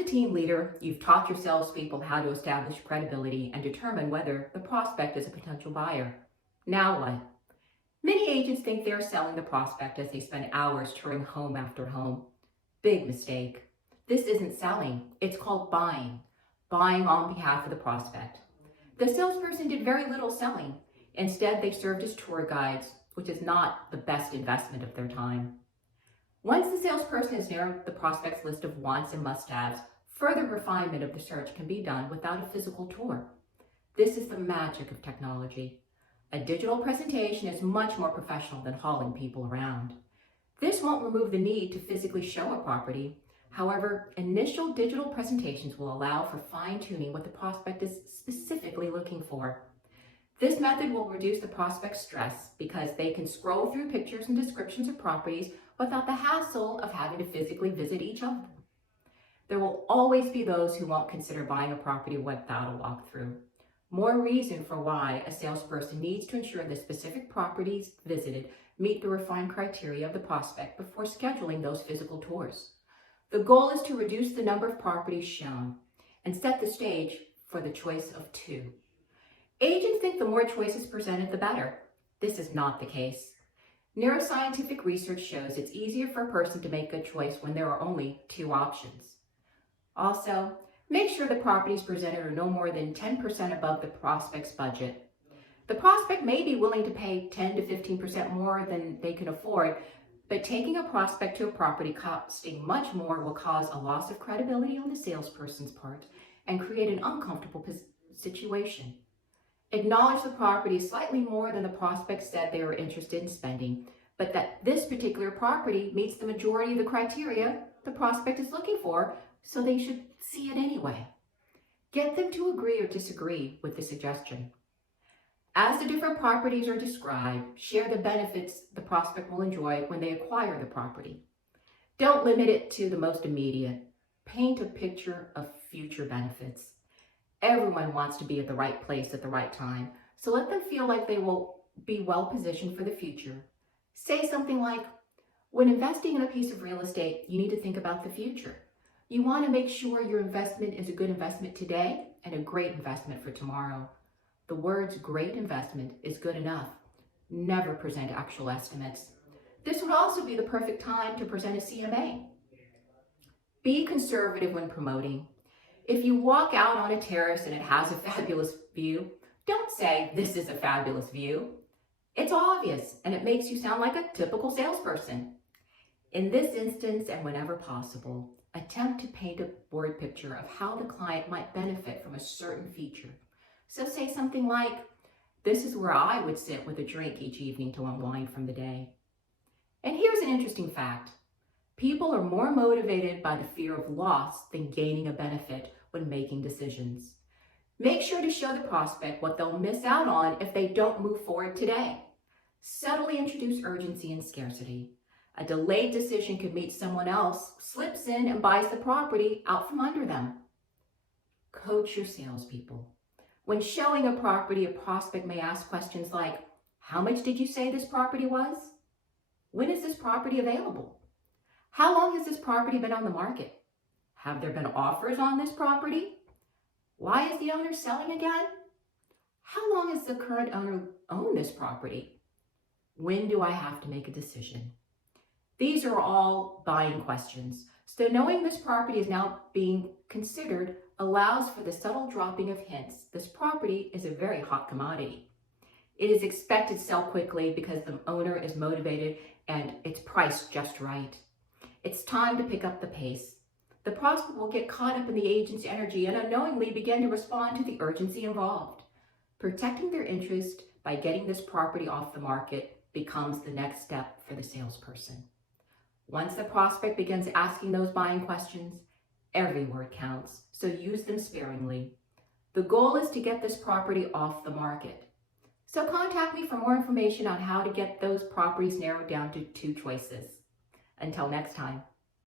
a team leader, you've taught your salespeople how to establish credibility and determine whether the prospect is a potential buyer. Now what? Many agents think they're selling the prospect as they spend hours touring home after home. Big mistake. This isn't selling. It's called buying. Buying on behalf of the prospect. The salesperson did very little selling. Instead, they served as tour guides, which is not the best investment of their time. Once the salesperson has narrowed the prospect's list of wants and must-haves, further refinement of the search can be done without a physical tour. This is the magic of technology. A digital presentation is much more professional than hauling people around. This won't remove the need to physically show a property. However, initial digital presentations will allow for fine-tuning what the prospect is specifically looking for. This method will reduce the prospect's stress because they can scroll through pictures and descriptions of properties without the hassle of having to physically visit each of them. There will always be those who won't consider buying a property without a walkthrough. More reason for why a salesperson needs to ensure the specific properties visited meet the refined criteria of the prospect before scheduling those physical tours. The goal is to reduce the number of properties shown and set the stage for the choice of 2. Agents think the more choices presented, the better. This is not the case. Neuroscientific research shows it's easier for a person to make a choice when there are only 2 options. Also, make sure the properties presented are no more than 10% above the prospect's budget. The prospect may be willing to pay 10 to 15% more than they can afford, but taking a prospect to a property costing much more will cause a loss of credibility on the salesperson's part and create an uncomfortable situation. Acknowledge the property is slightly more than the prospect said they were interested in spending, but that this particular property meets the majority of the criteria the prospect is looking for, so they should see it anyway. Get them to agree or disagree with the suggestion. As the different properties are described, share the benefits the prospect will enjoy when they acquire the property. Don't limit it to the most immediate. Paint a picture of future benefits. Everyone wants to be at the right place at the right time, so let them feel like they will be well positioned for the future. Say something like, when investing in a piece of real estate, you need to think about the future. You want to make sure your investment is a good investment today and a great investment for tomorrow. The words great investment is good enough. Never present actual estimates. This would also be the perfect time to present a CMA. Be conservative when promoting. If you walk out on a terrace and it has a fabulous view, don't say, this is a fabulous view. It's obvious, and it makes you sound like a typical salesperson. In this instance, and whenever possible, attempt to paint a word picture of how the client might benefit from a certain feature. So say something like, this is where I would sit with a drink each evening to unwind from the day. And here's an interesting fact. People are more motivated by the fear of loss than gaining a benefit when making decisions. Make sure to show the prospect what they'll miss out on if they don't move forward today. Subtly introduce urgency and scarcity. A delayed decision could mean someone else slips in and buys the property out from under them. Coach your salespeople. When showing a property, a prospect may ask questions like, how much did you say this property was? When is this property available? How long has this property been on the market? Have there been offers on this property? Why is the owner selling again? How long has the current owner owned this property? When do I have to make a decision? These are all buying questions. So knowing this property is now being considered allows for the subtle dropping of hints. This property is a very hot commodity. It is expected to sell quickly because the owner is motivated and it's priced just right. It's time to pick up the pace. The prospect will get caught up in the agent's energy and unknowingly begin to respond to the urgency involved. Protecting their interest by getting this property off the market becomes the next step for the salesperson. Once the prospect begins asking those buying questions, every word counts, so use them sparingly. The goal is to get this property off the market. So contact me for more information on how to get those properties narrowed down to 2 choices. Until next time.